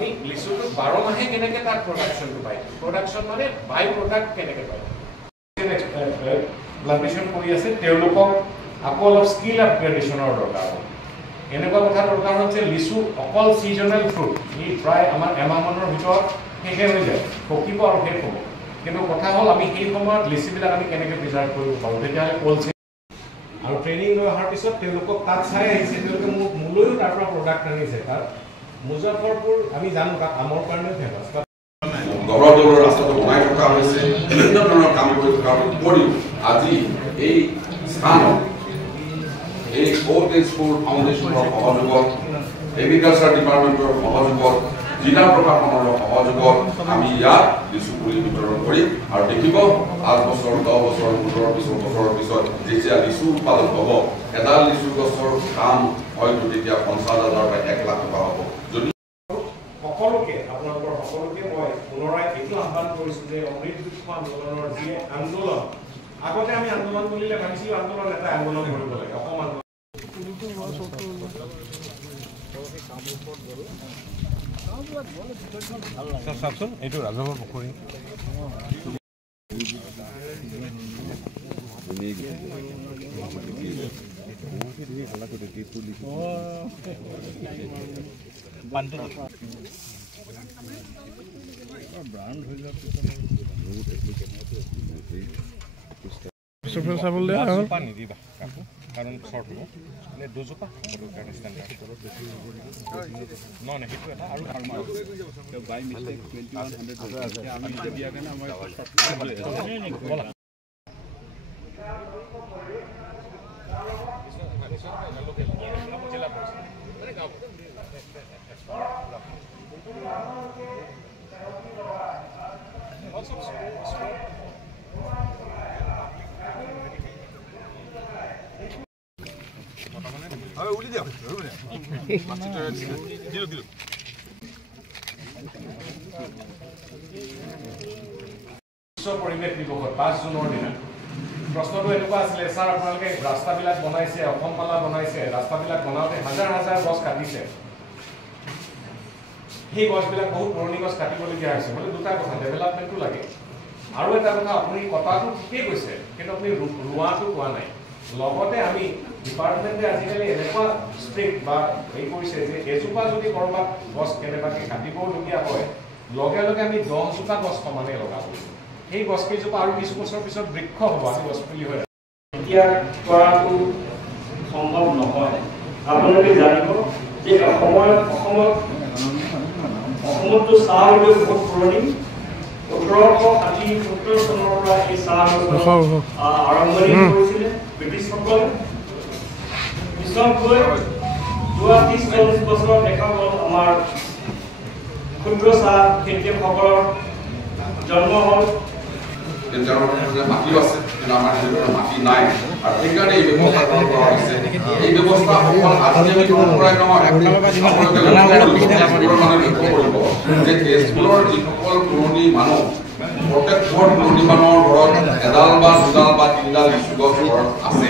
আমি লিচুটো 12 মাহে কেনেকৈ তাৰ প্ৰডাকশ্যনটো পায় প্ৰডাকশ্যন মানে বাই প্ৰডাক্ট কেনেকৈ পায় প্লান্টেশ্যন কৰি আছে তেওঁলোকক আকৌ অলপ স্কিল আপগ্ৰেডেশ্যনৰ দৰকাৰ হয় এনেকুৱা কথা দৰকাৰ হৈছে লিচু অকল ছিজনেল ফ্ৰুট ই প্ৰায় আমাৰ এমাহমানৰ ভিতৰত শেষে হৈ যায় পকিব আৰু শেষ হ'ব কিন্তু কথা হ'ল আমি সেই সময়ত লিচিবিলাক আমি কেনেকৈ প্ৰিজাৰ্ভ কৰিব পাৰোঁ তেতিয়াহ'লে কোল্ড চেইন আৰু ট্ৰেইনিং লৈ অহাৰ পিছত তেওঁলোকক তাত চাই আহিছে তেওঁলোকে মোলৈও তাৰ পৰা প্ৰডাক্ট আনিছে তাত মুজাফৰপুৰ আমি জানো তাত আমৰ কাৰণে ফেমাছ দলৰ ৰাস্তাটো বনাই থকা হৈছে বিভিন্ন ধৰণৰ কাম কৰি থকাৰ উপৰিও আজি এই স্থানত এই অ'ল্ড এজ স্কুল ফাউণ্ডেশ্যনৰ সহযোগত এগ্ৰিকালচাৰ ডিপাৰ্টমেণ্টৰ সহযোগত জিলা প্ৰশাসনৰ সহযোগত আমি ইয়াত লিচু পুলি বিতৰণ কৰিম আৰু দেখিব 5 বছৰ 10 বছৰ 15 বছৰৰ পিছত যেতিয়া লিচু উৎপাদন হ'ব এডাল লিচু গছৰ দাম হয়তো তেতিয়া 50,000 বা 1 লাখ টকা হ'ব যদি সকলোকে আপোনালোকৰ সকলোকে মই পুনৰাই এইটো আহ্বান কৰিছোঁ যে অমৃত বৃক্ষ আন্দোলনৰ যি আন্দোলন আগতে আমি আন্দোলন বুলিলে ভাবিছিলোঁ আন্দোলন এটা আন্দোলন কৰিব লাগে অসম আন্দোলন চাওকচোন এইটো ৰাজহুৱা পুখুৰী নিদিবা কাৰণ শ্বৰ্ট হ'ব মানে দুজোপা কাৰণে ষ্টেণ্ডাৰ্ড নহয় সেইটো এটা আৰু বাই মিষ্টেক 2100 আমি দিয়াৰ কাৰণে আমাৰ পৰিৱেশ দিৱসত 5 জুনৰ দিনা প্ৰশ্নটো এনেকুৱা আছিলে ছাৰ আপোনালোকে ৰাস্তাবিলাক বনাইছে অসমমালা বনাইছে ৰাস্তাবিলাক বনাওঁতে হাজাৰ হাজাৰ গছ কাটিছে সেই গছবিলাক বহুত পুৰণি গছ কাটিবলগীয়া হৈছে মানে দুটা কথা ডেভেলপমেণ্টটো লাগে আৰু এটা কথা আপুনি কটাটো ঠিকেই কৈছে কিন্তু আপুনি ৰোৱাটো কোৱা নাই লগতে আমি ডিপাৰ্টমেণ্টে আজিকালি এনেকুৱা ষ্ট্ৰিক্ট বা এই কৰিছে যে এজোপা যদি ক'ৰবাত গছ কেনেবাকৈ কাটিবলগীয়া হয় লগে লগে আমি 10জোপা গছ সমানে লগাব সেই গছকেইজোপা আৰু 20 বছৰ পিছত বৃক্ষ হ'ব আজি গছপুলি হৈ এতিয়া কৰাটো সম্ভৱ নহয় আপোনালোকে জানিব যে অসমতো চাহ উদ্যোগ বহুত পুৰণি 1860-70 চনৰ পৰা এই চাহ আৰম্ভণি কৰিছিলে ব্ৰিটিছসকলে পিছত গৈ যোৱা 30-40 বছৰ দেখা গ'ল আমাৰ ক্ষুদ্ৰ চাহ খেতিয়কসকলৰ জন্ম হ'ল মাটি আছে কিন্তু আমাৰ মাটি নাই আৰু সেইকাৰণে এই ব্যৱস্থা কৰা হৈছে এই ব্যৱস্থা অকল আধুনিক পৰাই নহয় যে তেজপুৰৰ যিসকল পুৰণি মানুহ প্ৰত্যেক পুৰণি মানুহৰ ঘৰত এডাল বা দুডাল বা তিনিডাল লিচু গছ ঘৰত আছে